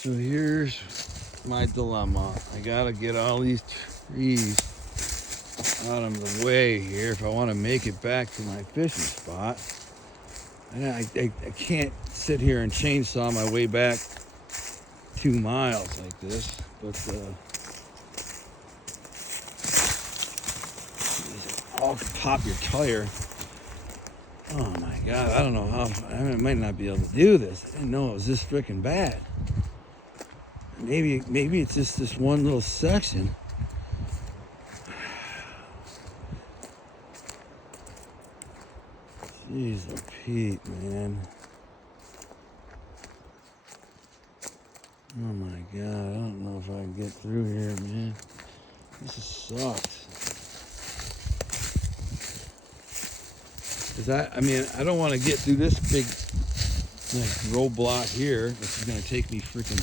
So here's my dilemma. I gotta get all these trees out of the way here if I want to make it back to my fishing spot. And I can't sit here and chainsaw my way back 2 miles like this, but I'll pop your tire. Oh my God, I don't know how, I might not be able to do this. I didn't know it was this freaking bad. Maybe it's just this one little section. Jeez, oh Pete, man. Oh my God, I don't know if I can get through here, man. This sucks. Cause I don't want to get through this big roadblock here. This is gonna take me freaking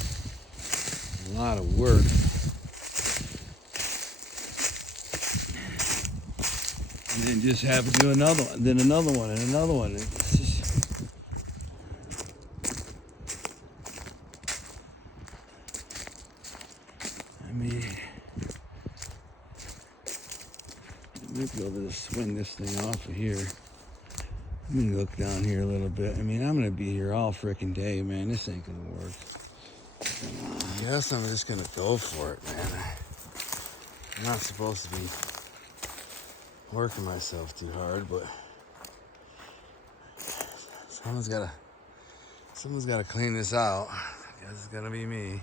a lot of work. And then just have to do another one, then another one, and another one. It's just... I might be able to swing this thing off of here. Let me look down here a little bit. I'm gonna be here all freaking day, man. This ain't gonna work. I guess I'm just gonna go for it, man. I'm not supposed to be working myself too hard, but someone's gotta clean this out. I guess it's gonna be me.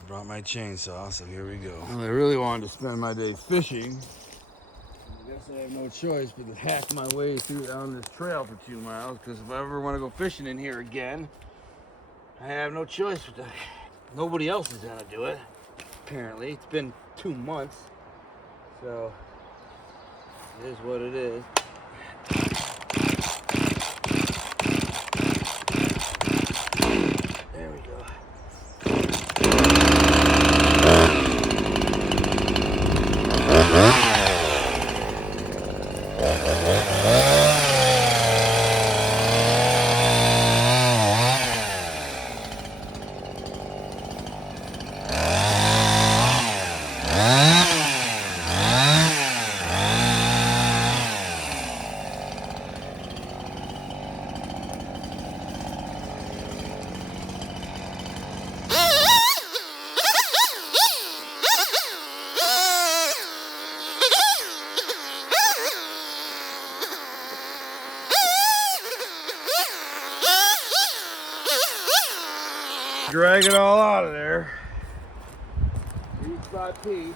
I brought my chainsaw, so here we go. Well, I really wanted to spend my day fishing. I guess I have no choice but to hack my way through down this trail for 2 miles, because if I ever want to go fishing in here again, I have no choice but to. Nobody else is gonna do it, apparently. It's been 2 months, so it is what it is. There we go. Drag it all out of there, piece by piece.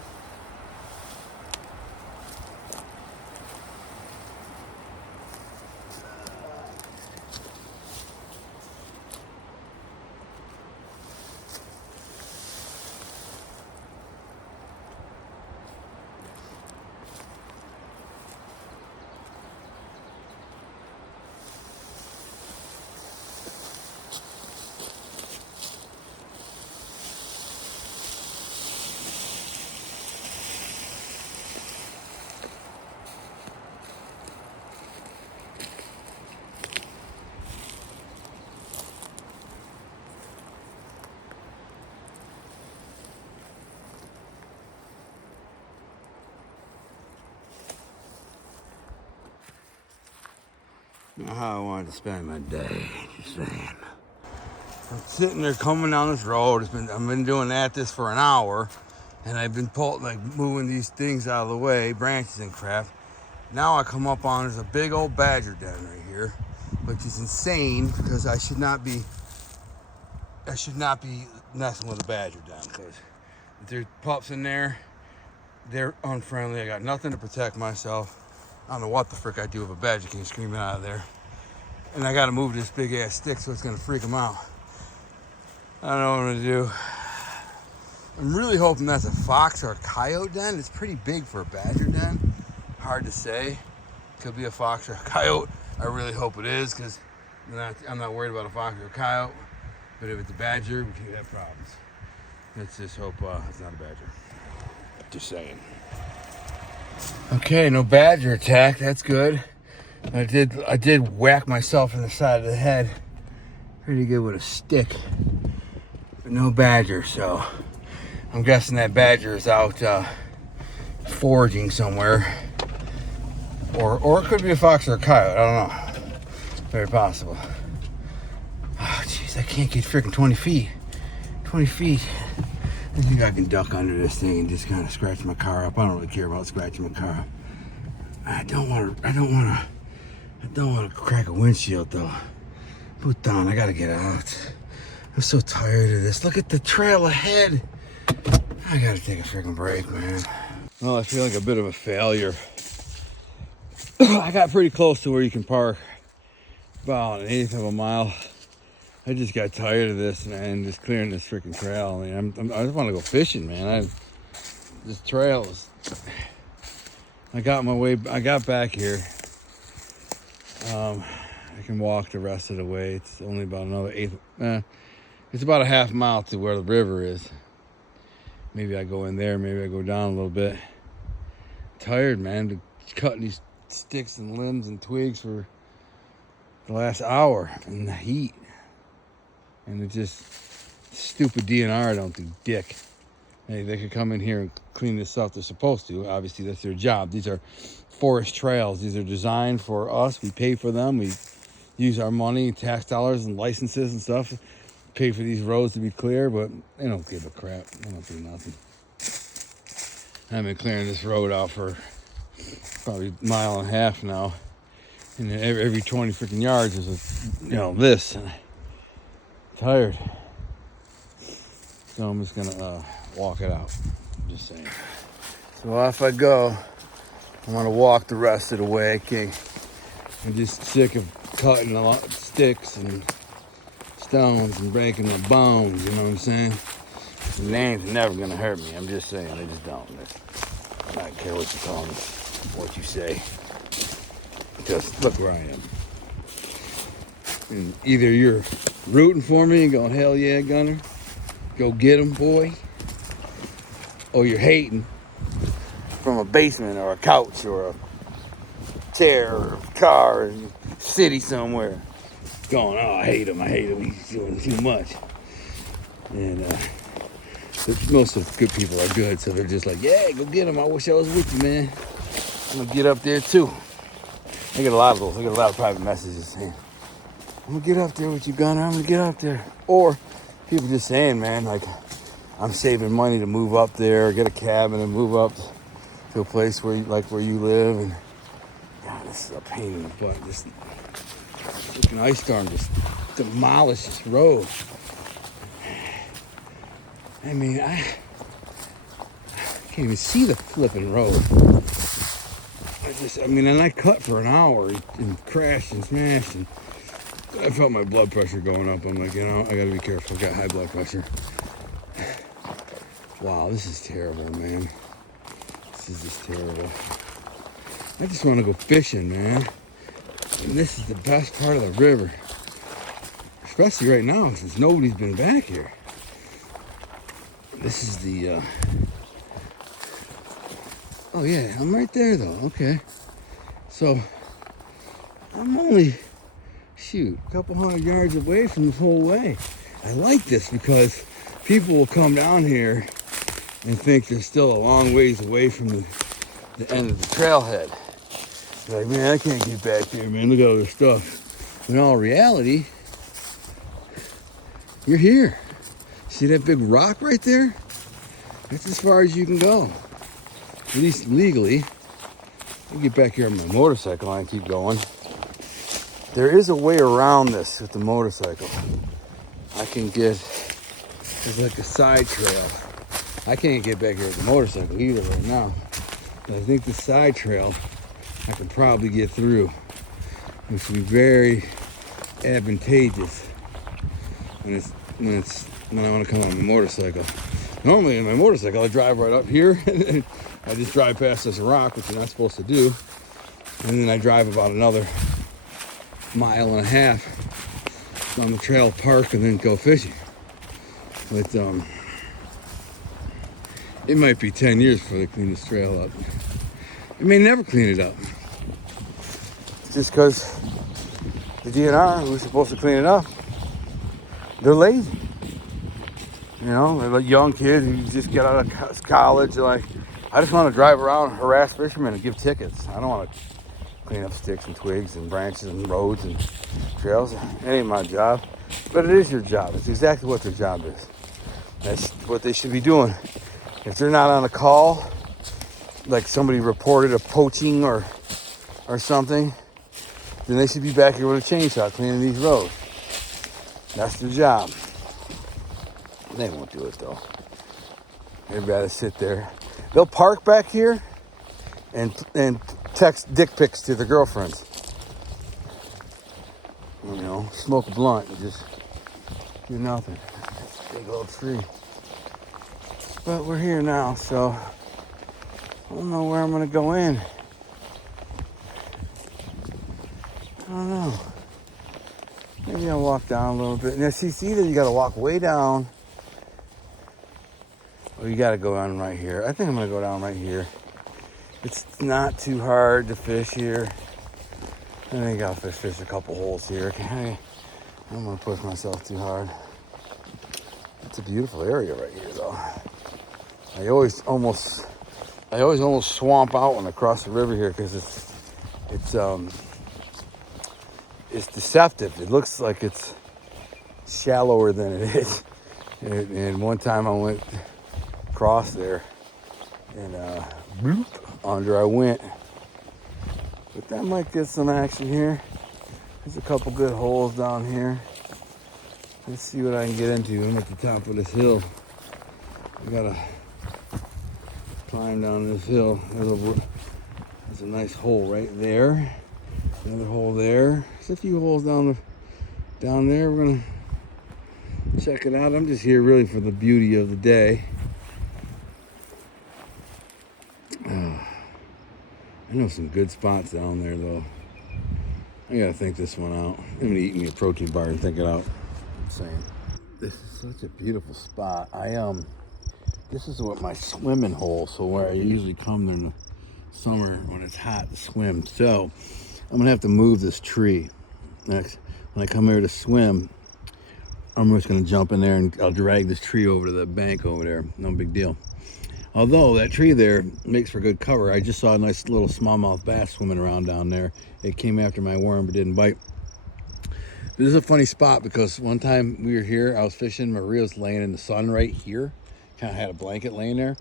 Not how I wanted to spend my day, just saying. I'm sitting there coming down this road. I've been doing this for an hour, and I've been moving these things out of the way, branches and crap. Now I come up on, there's a big old badger den right here, which is insane because I should not be messing with a badger den, because if there's pups in there, they're unfriendly. I got nothing to protect myself. I don't know what the frick I do if a badger came screaming out of there. And I gotta move this big ass stick so it's gonna freak them out. I don't know what I'm gonna do. I'm really hoping that's a fox or a coyote den. It's pretty big for a badger den. Hard to say. Could be a fox or a coyote. I really hope it is, because I'm not worried about a fox or a coyote. But if it's a badger, we could have problems. Let's just hope it's not a badger. Just saying. Okay, no badger attack. That's good. I did whack myself in the side of the head pretty good with a stick. no badger, so I'm guessing that badger is out foraging somewhere. Or it could be a fox or a coyote, I don't know. Very possible. Oh, jeez, I can't get freaking 20 feet. 20 feet. I think I can duck under this thing and just kind of scratch my car up. I don't really care about scratching my car up. I don't want to crack a windshield though. Put down, I gotta get out. I'm so tired of this. Look at the trail ahead. I gotta take a freaking break, man. Well, I feel like a bit of a failure. I got pretty close to where you can park, about 1/8 of a mile. I just got tired of this, man, just clearing this freaking trail. I mean, I just want to go fishing, man. This trail is... I got back here. I can walk the rest of the way. It's only about another it's about a half mile to where the river is. Maybe I go in there, maybe I go down a little bit. Tired, man, cutting these sticks and limbs and twigs for the last hour in the heat. And it's just stupid DNR don't do dick. Hey, they could come in here and clean this up. They're supposed to. Obviously, that's their job. These are forest trails. These are designed for us. We pay for them. We use our money, tax dollars, and licenses and stuff. Pay for these roads to be clear, but they don't give a crap. They don't do nothing. I've been clearing this road out for probably a mile and a half now. And every 20 freaking yards is this. And I'm tired. So I'm just gonna walk it out. I'm just saying. So off I go. I'm gonna walk the rest of the way. I'm just sick of cutting a lot of sticks and stones and breaking my bones. You know what I'm saying? The name's never gonna hurt me. I'm just saying. They just don't. I don't care what you call me, what you say. Just look where I am. And either you're rooting for me and going, hell yeah, Gunner, go get him, boy. Or you're hating from a basement or a couch or a chair or a car in a city somewhere. Going, oh, I hate him, he's doing too much. And most of the good people are good, so they're just like, yeah, go get him. I wish I was with you, man. I'm gonna get up there too. I get a lot of those. I get a lot of private messages saying, I'm gonna get up there with you, Gunner. I'm gonna get up there. Or people just saying, man, like, I'm saving money to move up there, get a cabin and move up to a place where you live. And God, this is a pain in the butt. This freaking ice storm just demolished this road. I mean, I can't even see the flipping road. And I cut for an hour and crashed and smashed, and I felt my blood pressure going up. I'm like, I gotta be careful. I got high blood pressure. Wow, this is terrible, man. This is just terrible. I just want to go fishing, man. And this is the best part of the river. Especially right now, since nobody's been back here. This is the, oh yeah, I'm right there though, okay. So, I'm only, a couple hundred yards away from the whole way. I like this because people will come down here and think they're still a long ways away from the end of the trailhead. They're like, man, I can't get back there, man, look at all this stuff. In all reality, you're here. See that big rock right there? That's as far as you can go. At least legally. I'll get back here on my motorcycle and keep going. There is a way around this with the motorcycle. I can get, there's like a side trail. I can't get back here with the motorcycle either right now. But I think the side trail I could probably get through, which would be very advantageous when I want to come on my motorcycle. Normally in my motorcycle, I drive right up here and I just drive past this rock, which you're not supposed to do. And then I drive about another 1.5 miles on the trail, park, and then go fishing. But it might be 10 years before they clean this trail up. They may never clean it up. Just because the DNR, who's supposed to clean it up, they're lazy. You know, they're like young kids who just get out of college. They're like, I just want to drive around, harass fishermen, and give tickets. I don't want to clean up sticks and twigs and branches and roads and trails. It ain't my job, but it is your job. It's exactly what their job is. That's what they should be doing. If they're not on a call, like somebody reported a poaching or something, then they should be back here with a chainsaw cleaning these roads. That's their job. They won't do it though. They'd rather sit there. They'll park back here and text dick pics to their girlfriends. You know, smoke a blunt and just do nothing. It's a big old tree. But we're here now, so I don't know where I'm gonna go in. I don't know. Maybe I'll walk down a little bit. Now, see, either you gotta walk way down, or you gotta go down right here. I think I'm gonna go down right here. It's not too hard to fish here. I think I'll fish a couple holes here. Okay, I don't want to push myself too hard. It's a beautiful area right here, though. I always almost swamp out when I cross the river here because it's deceptive. It looks like it's shallower than it is. And one time I went across there and bloop, under I went. But that might get some action here. There's a couple good holes down here. Let's see what I can get into. I'm at the top of this hill. I gotta climb down this hill. There's a nice hole right there. Another hole there. There's a few holes down there. We're gonna check it out. I'm just here really for the beauty of the day. I know some good spots down there though. I gotta think this one out. I'm gonna eat me a protein bar and think it out. I'm saying. This is such a beautiful spot. This is what my swimming hole, so where I usually come during the summer when it's hot to swim. So I'm gonna have to move this tree. Next, when I come here to swim, I'm just gonna jump in there and I'll drag this tree over to the bank over there. No big deal. Although that tree there makes for good cover. I just saw a nice little smallmouth bass swimming around down there. It came after my worm but didn't bite. This is a funny spot because one time we were here, I was fishing, Maria was laying in the sun right here. Kind of had a blanket laying there.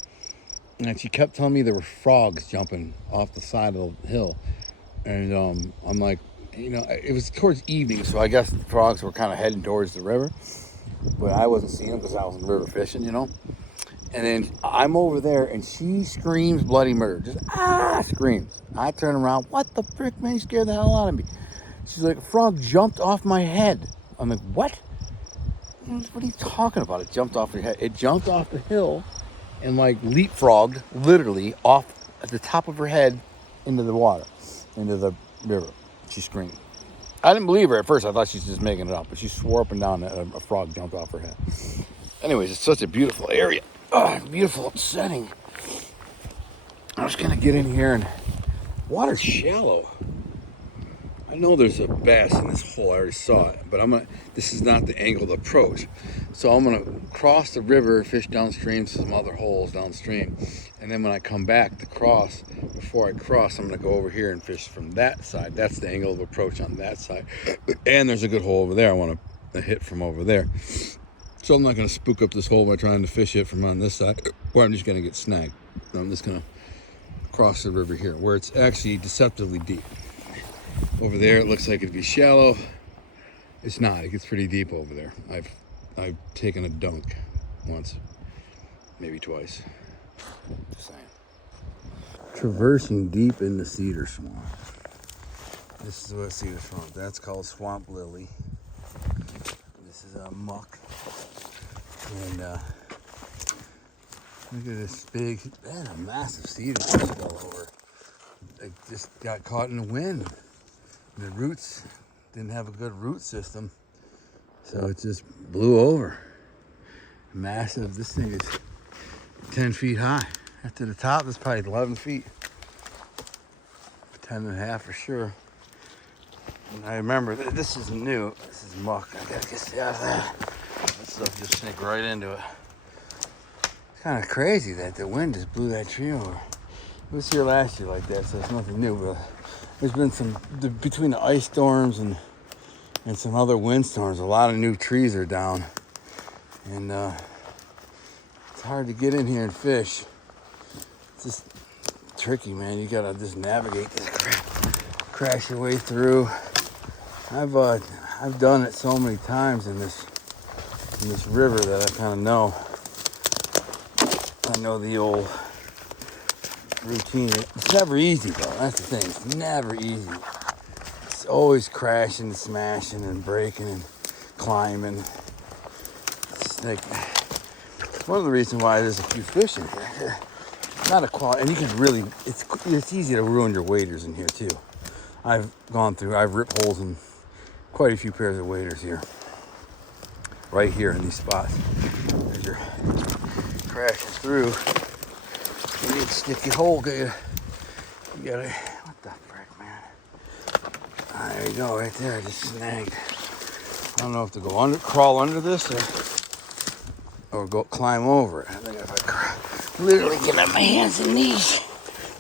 And she kept telling me there were frogs jumping off the side of the hill. And I'm like, you know, it was towards evening, so I guess the frogs were kind of heading towards the river. But I wasn't seeing them because I was in the river fishing, you know. And then I'm over there and she screams bloody murder. Just screams. I turn around. What the frick, man? You scared the hell out of me. She's like, a frog jumped off my head. I'm like, what? What are you talking about? It jumped off your head. It jumped off the hill and like leapfrogged literally off at the top of her head into the water, into the river. She screamed. I didn't believe her at first. I thought she was just making it up, but she swore up and down that a frog jumped off her head. Anyways, it's such a beautiful area. Beautiful setting. I'm just gonna get in here and water's shallow. I know there's a bass in this hole. I already saw it, but this is not the angled approach. So I'm gonna cross the river, fish downstream to some other holes downstream, and then when I come back to cross, before I cross, I'm gonna go over here and fish from that side. That's the angle of approach on that side. And there's a good hole over there. I want to hit from over there. So I'm not going to spook up this hole by trying to fish it from on this side, or I'm just going to get snagged. I'm just going to cross the river here, where it's actually deceptively deep. Over there, it looks like it'd be shallow. It's not. It gets pretty deep over there. I've taken a dunk once, maybe twice. Just saying. Traversing deep in the cedar swamp. This is what cedar swamp. That's called swamp lily. This is a muck. And look at this big, man, a massive cedar just fell over. It just got caught in the wind. And the roots didn't have a good root system, so it just blew over. Massive. This thing is 10 feet high. At the top, it's probably 11 feet. 10 and a half for sure. And I remember, this isn't new. This is muck. I gotta get out of that. That stuff just sneak right into it. Kind of crazy that the wind just blew that tree over. It was here last year like that, so it's nothing new, but there's been between the ice storms and some other windstorms, a lot of new trees are down. And it's hard to get in here and fish. It's just tricky, man. You gotta just navigate this crap, crash your way through. I've done it so many times in this river that I kind of know. I know the old routine. It's never easy though. That's the thing. It's never easy. It's always crashing and smashing and breaking and climbing. It's like one of the reasons why there's a few fish in here. It's not a quality, and you can really. It's easy to ruin your waders in here too. I've ripped holes in quite a few pairs of waders here. Right here in these spots. As you're crashing through, you need to stick your hole. You gotta. What the frick, man? There you go, right there. I just snagged. I don't know if to go crawl under this, or go climb over it. I think if I literally get on my hands and knees.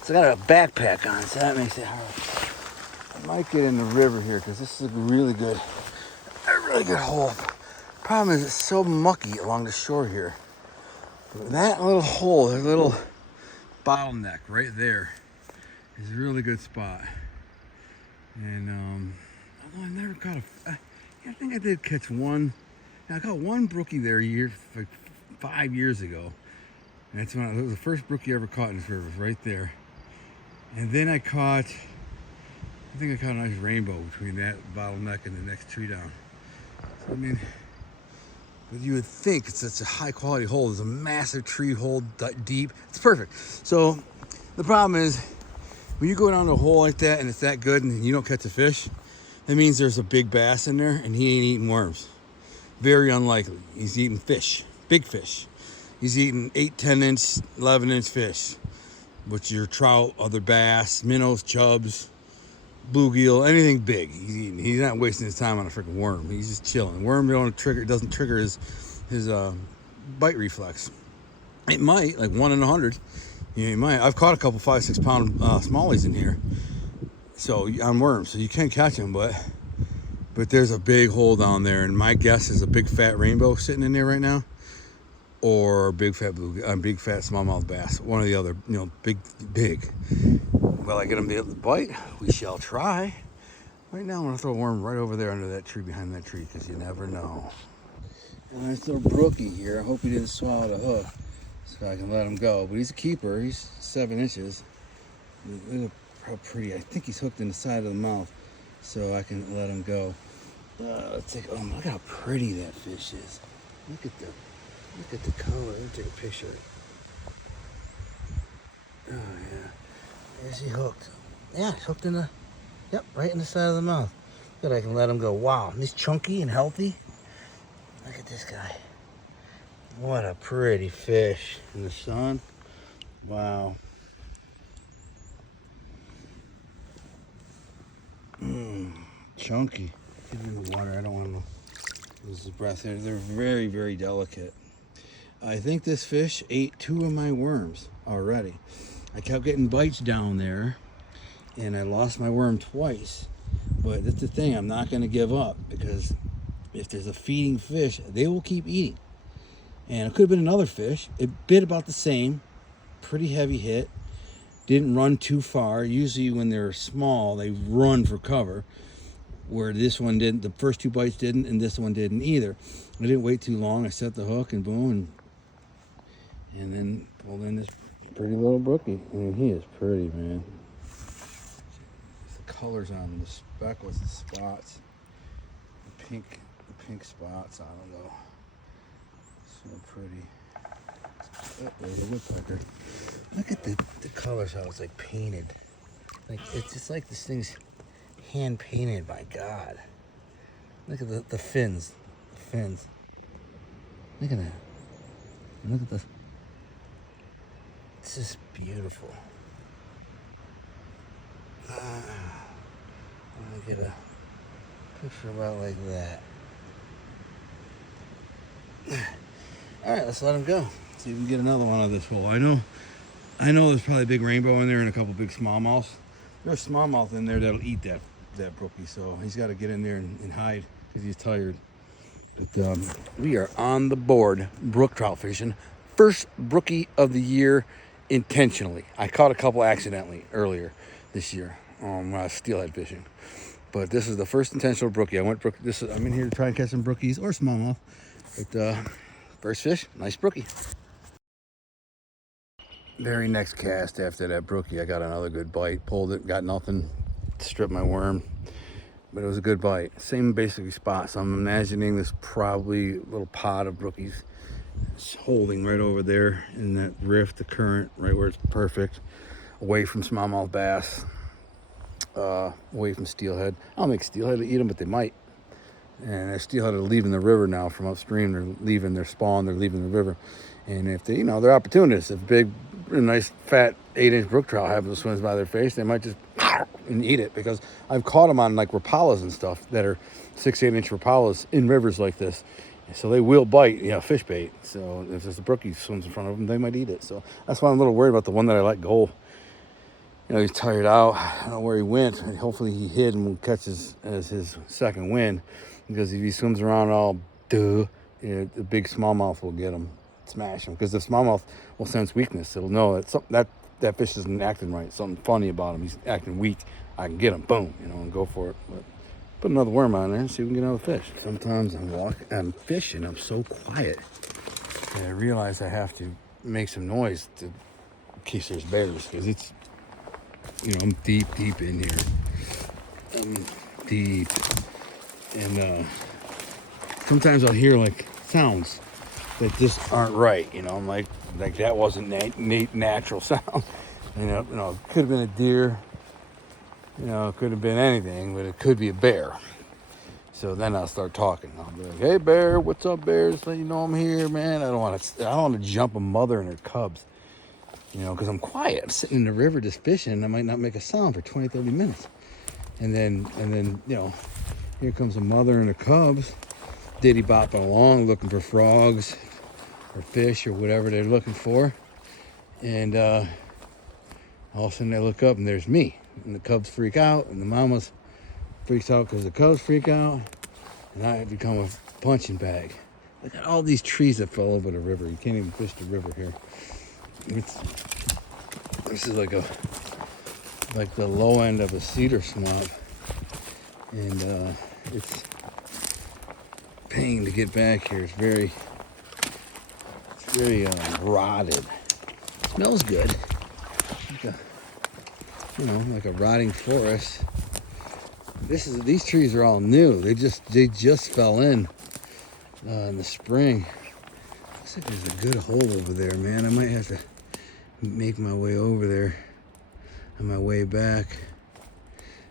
So I got a backpack on, so that makes it hard. I might get in the river here because this is a really good hole. Problem is it's so mucky along the shore here. That little hole, that little bottleneck right there is a really good spot. And although I never caught I think I did catch one. I caught one brookie there like 5 years ago. And that's when it was the first brookie I ever caught in this river, right there. And then I think I caught a nice rainbow between that bottleneck and the next tree down. So, I mean, but you would think it's such a high quality hole. There's a massive tree hole deep. It's perfect. So the problem is when you go down to a hole like that and it's that good and you don't catch a fish, that means there's a big bass in there and he ain't eating worms. Very unlikely. He's eating fish, big fish. He's eating 8, 10 inch, 11 inch fish, which are trout, other bass, minnows, chubs, bluegill, anything big. He's eating. He's not wasting his time on a freaking worm. He's just chilling. Worm doesn't trigger his bite reflex. It might, like 1 in 100. You know, he might. I've caught a couple 5-6 pound smallies in here, so on worms, so you can catch them, but there's a big hole down there, and my guess is a big fat rainbow sitting in there right now, or big fat smallmouth bass, one or the other. You know, big. Will I get them to be able to bite? We shall try. Right now, I'm gonna throw a worm right over there under that tree, behind that tree, because you never know. And I throw brookie here. I hope he didn't swallow the hook, so I can let him go. But he's a keeper. He's 7 inches. Look how pretty. I think he's hooked in the side of the mouth, so I can let him go. Let's take. Oh, look how pretty that fish is. Look at the color. Let me take a picture. Oh yeah. Is he hooked? Yeah, he's hooked in the. Yep, right in the side of the mouth. Good, I can let him go. Wow, and he's chunky and healthy. Look at this guy. What a pretty fish in the sun. Wow. Chunky. Get in the water. I don't want to lose his breath. They're very, very delicate. I think this fish ate 2 of my worms already. I kept getting bites down there, and I lost my worm twice. But that's the thing. I'm not going to give up, because if there's a feeding fish, they will keep eating. And it could have been another fish. It bit about the same. Pretty heavy hit. Didn't run too far. Usually when they're small, they run for cover, where this one didn't. The first 2 bites didn't, and this one didn't either. I didn't wait too long. I set the hook and boom, and then pulled in this pretty little brookie. I mean, he is pretty, man. The colors on him, the speckles, the spots, the pink spots on him though. So pretty. Oh, there's a woodpecker. Look at the colors, how it's like painted. Like it's just like this thing's hand painted. My God. Look at the fins. The fins. Look at that. And look at this. This is beautiful. I'm gonna get a picture about like that. All right, let's let him go. See if we can get another one out of this hole. I know there's probably a big rainbow in there and a couple big smallmouths. There's smallmouth in there that'll eat that brookie, so he's got to get in there and hide because he's tired. But we are on the board brook trout fishing. First brookie of the year intentionally. I caught a couple accidentally earlier this year when I was steelhead fishing. But this is the first intentional brookie. I'm in here to try and catch some brookies or smallmouth. But first fish, nice brookie. Very next cast after that brookie, I got another good bite. Pulled it, got nothing, stripped my worm, but it was a good bite. Same basically spot. So I'm imagining this probably a little pod of brookies. It's holding right over there in that rift, the current, right where it's perfect, away from smallmouth bass, away from steelhead. I don't think steelhead will eat them, but they might. And they're steelhead are leaving the river now from upstream. They're leaving their spawn. They're leaving the river. And if they, they're opportunists. If big, nice, fat 8-inch brook trout happens to swim by their face, they might just and eat it. Because I've caught them on like rapalas and stuff that are 6-8-inch rapalas in rivers like this. So they will bite, fish bait. So if there's a brookie swims in front of them, they might eat it. So that's why I'm a little worried about the one that I let go. He's tired out. I don't know where he went. Hopefully he hid and will catch as his second wind. Because if he swims around all the big smallmouth will get him, smash him. Because the smallmouth will sense weakness. It'll know that that fish isn't acting right. Something funny about him. He's acting weak. I can get him. Boom. And go for it. But put another worm on there and see if we can get another fish. Sometimes I'm fishing. I'm so quiet. And I realize I have to make some noise in case there's bears. Because it's, I'm deep in here. I'm deep. And sometimes I'll hear like sounds that just aren't right. I'm like that wasn't natural sound. It could have been a deer. It could have been anything, but it could be a bear. So then I'll start talking. I'll be like, "Hey bear, what's up, bear? Just let you know I'm here, man. I don't want to jump a mother and her cubs, because I'm quiet. I'm sitting in the river just fishing. I might not make a sound for 20, 30 minutes, and then here comes a mother and her cubs, diddy bopping along, looking for frogs or fish or whatever they're looking for, and all of a sudden they look up and there's me. And the cubs freak out, and the mama freaks out because the cubs freak out, and I become a punching bag. Look at all these trees that fell over the river. You can't even fish the river here. This is like the low end of a cedar swamp, and it's pain to get back here. It's very rotted. Smells good. Like a rotting forest. These trees are all new. They just fell in the spring. Looks like there's a good hole over there, man. I might have to make my way over there on my way back.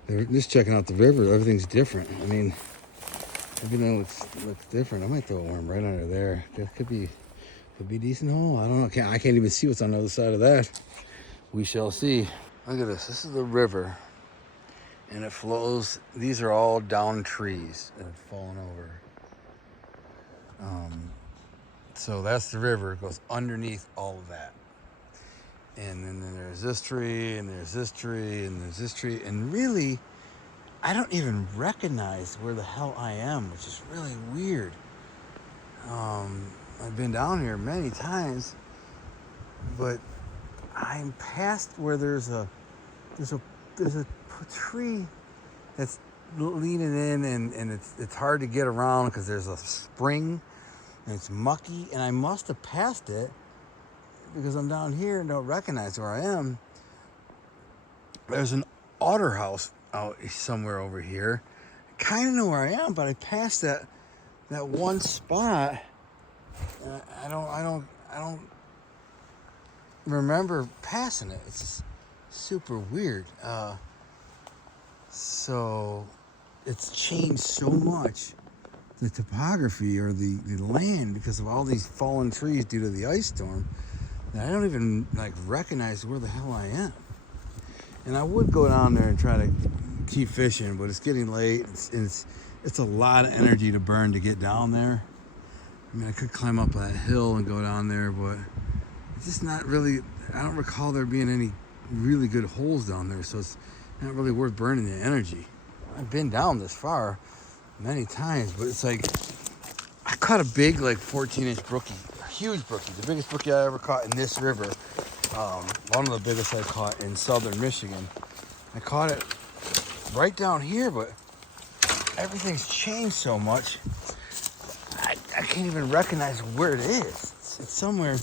They're just checking out the river. Everything's different. Everything looks different. I might throw a worm right under there. That could be a decent hole. I don't know. I can't even see what's on the other side of that. We shall see. Look at this. This is the river, and it flows. These are all down trees that have fallen over. So that's the river. It goes underneath all of that. And then there's this tree, and there's this tree, and there's this tree. And really, I don't even recognize where the hell I am, which is really weird. I've been down here many times, but I'm past where there's a tree that's leaning in, and it's hard to get around because there's a spring and it's mucky, and I must have passed it because I'm down here and don't recognize where I am. There's an otter house out somewhere over here. I kind of know where I am, but I passed that one spot. I don't remember passing it. It's just super weird. So it's changed so much, the topography or the land, because of all these fallen trees due to the ice storm, that I don't even recognize where the hell I am. And I would go down there and try to keep fishing, but it's getting late. It's a lot of energy to burn to get down there. I could climb up that hill and go down there, but it's just not really, I don't recall there being any really good holes down there, so it's not really worth burning the energy. I've been down this far many times, but it's like, I caught a big, like 14-inch brookie, a huge brookie, the biggest brookie I ever caught in this river. One of the biggest I caught in southern Michigan. I caught it right down here, but everything's changed so much. I can't even recognize where it is. It's somewhere.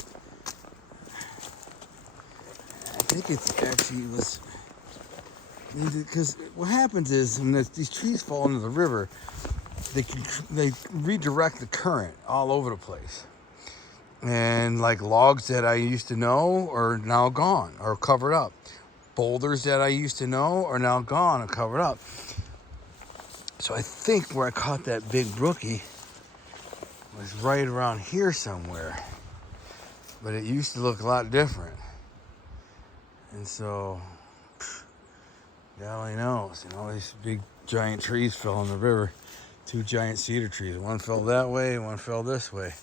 I think it's actually was, because what happens is when these trees fall into the river, they redirect the current all over the place. And like logs that I used to know are now gone or covered up. Boulders that I used to know are now gone and covered up. So I think where I caught that big brookie was right around here somewhere. But it used to look a lot different. And so, God only knows, these big giant trees fell in the river. 2 giant cedar trees. One fell that way, one fell this way.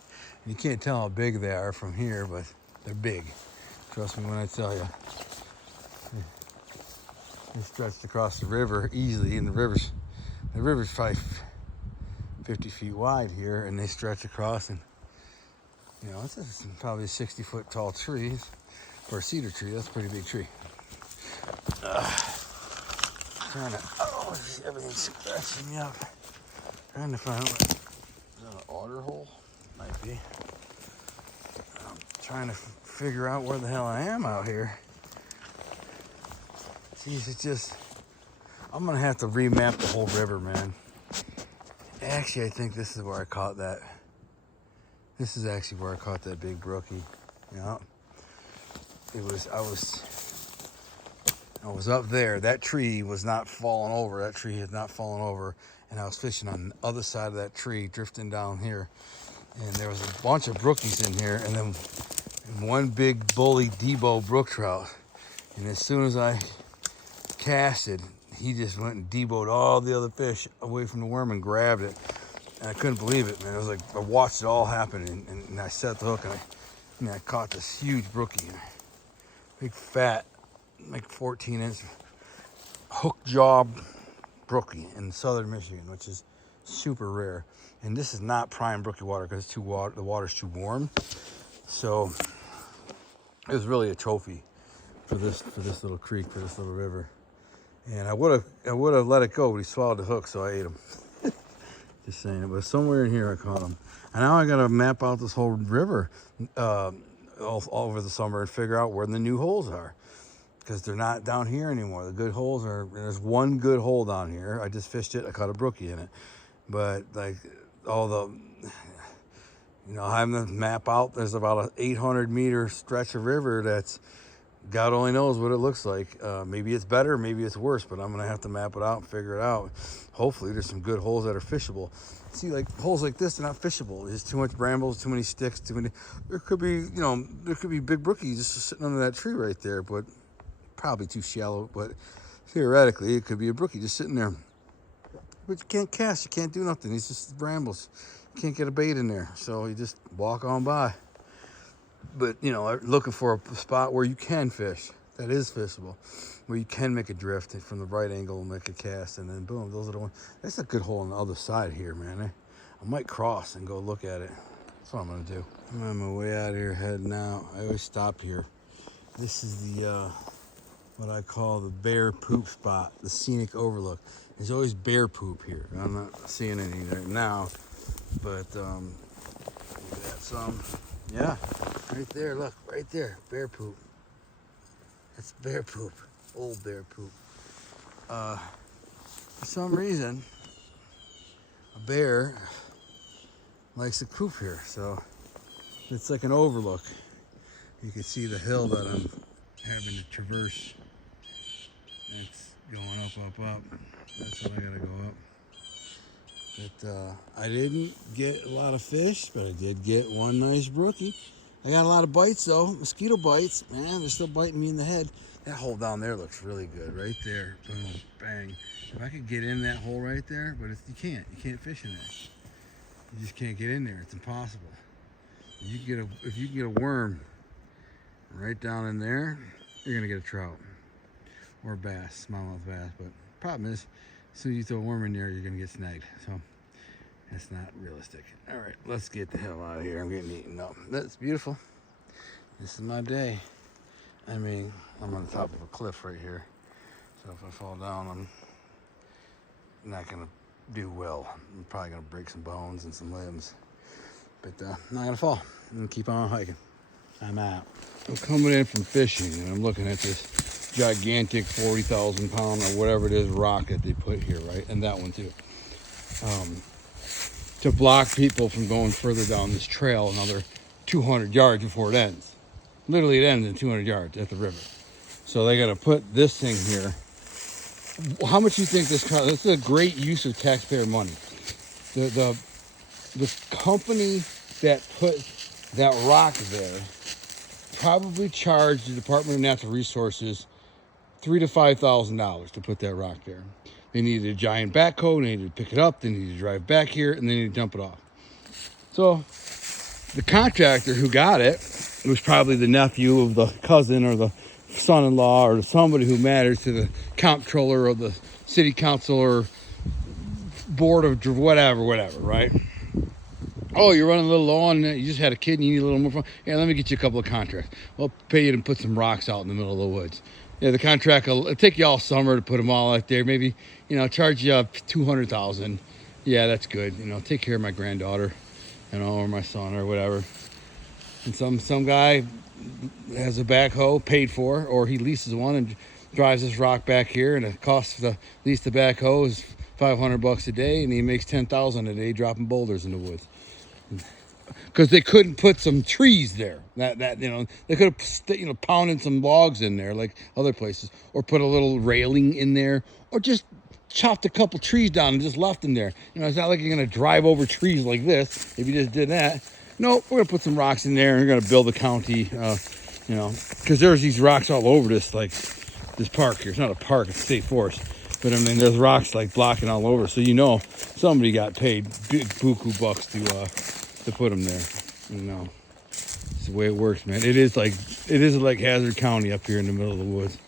And you can't tell how big they are from here, but they're big. Trust me when I tell you. They stretched across the river easily, and the river's probably 50 feet wide here, and they stretch across, and it's probably a 60-foot tall tree for a cedar tree. That's a pretty big tree. Everything's scratching me up. Trying to find out, is that an otter hole? Might be. I'm trying to figure out where the hell I am out here. Jeez, it's just, I'm gonna have to remap the whole river, man. Actually, I think this is where I caught that. This is actually where I caught that big brookie. Yeah. I was up there. That tree was not falling over. That tree had not fallen over. And I was fishing on the other side of that tree, drifting down here. And there was a bunch of brookies in here, and then one big bully Debo brook trout. And as soon as I casted, he just went and deboed all the other fish away from the worm and grabbed it. And I couldn't believe it, man. It was like I watched it all happen, and I set the hook, and I caught this huge brookie, big fat, like 14-inch hook jaw brookie in southern Michigan, which is super rare. And this is not prime brookie water because the water's too warm. So it was really a trophy for this little creek, for this little river. And I would have let it go, but he swallowed the hook, so I ate him. Just saying it. But somewhere in here I caught him. And now I gotta map out this whole river all over the summer and figure out where the new holes are, because they're not down here anymore. The good holes are, there's one good hole down here. I just fished it. I caught a brookie in it. But like all the, having to map out, there's about an 800-meter stretch of river that's, God only knows what it looks like. Maybe it's better, maybe it's worse, but I'm gonna have to map it out and figure it out. Hopefully there's some good holes that are fishable. See, like holes like this, they're not fishable. There's too much brambles, too many sticks, there could be big brookies just sitting under that tree right there, but probably too shallow. But theoretically, it could be a brookie just sitting there. But you can't cast, you can't do nothing. It's just brambles. You can't get a bait in there, so you just walk on by. But, looking for a spot where you can fish, that is fishable, where you can make a drift from the right angle and make a cast, and then boom, those are the ones. That's a good hole on the other side here, man. I might cross and go look at it. That's what I'm going to do. I'm on my way out of here, heading out. I always stop here. This is the, what I call the bear poop spot, the scenic overlook. There's always bear poop here. I'm not seeing any right now, but we got some. Yeah, right there, look, right there, bear poop. That's bear poop, old bear poop. For some reason, a bear likes to poop here, so it's like an overlook. You can see the hill that I'm having to traverse. It's going up. That's what I gotta go up. But I didn't get a lot of fish, but I did get one nice brookie. I got a lot of bites though, mosquito bites. Man, they're still biting me in the head. That hole down there looks really good, right there. Boom, bang. If I could get in that hole right there, but you can't fish in there. You just can't get in there. It's impossible. If you can get a worm right down in there, you're gonna get a trout or a bass, smallmouth bass. But problem is, as soon as you throw a worm in there, you're gonna get snagged. So that's not realistic. All right, let's get the hell out of here. I'm getting eaten up. That's beautiful. This is my day. I mean, I'm on the top of a cliff right here. So if I fall down, I'm not gonna do well. I'm probably gonna break some bones and some limbs. But I'm not gonna fall. I'm gonna keep on hiking. I'm out. I'm coming in from fishing and I'm looking at this gigantic 40,000 pound or whatever it is rock that they put here, right? And that one too. To block people from going further down this trail another 200 yards before it ends. Literally it ends in 200 yards at the river. So they gotta put this thing here. How much do you think this costs? This is a great use of taxpayer money. The company that put that rock there probably charged the Department of Natural Resources $3,000 to $5,000 to put that rock there. They needed a giant backhoe, they needed to pick it up, they needed to drive back here, and they needed to dump it off. So the contractor who got it was probably the nephew of the cousin or the son-in-law or somebody who matters to the comptroller or the city council or board of whatever, right? Oh, you're running a little low on that. You just had a kid and you need a little more fun. Yeah, let me get you a couple of contracts. I'll pay you to put some rocks out in the middle of the woods. Yeah, the contract will it'll take you all summer to put them all out there. Maybe, charge you up $200,000. Yeah, that's good. Take care of my granddaughter, or my son or whatever. And some guy has a backhoe paid for, or he leases one and drives this rock back here, and it costs to lease the backhoe is $500 a day, and he makes $10,000 a day dropping boulders in the woods. Because they couldn't put some trees there. They could have pounded some logs in there like other places, or put a little railing in there, or just chopped a couple trees down and just left them there. It's not like you're gonna drive over trees like this if you just did that. No, we're gonna put some rocks in there and we're gonna build a county. Because there's these rocks all over this park here. It's not a park; it's a state forest. But I mean, there's rocks like blocking all over, so somebody got paid big buku bucks to put them there. It's the way it works, man. It is like Hazard County up here in the middle of the woods.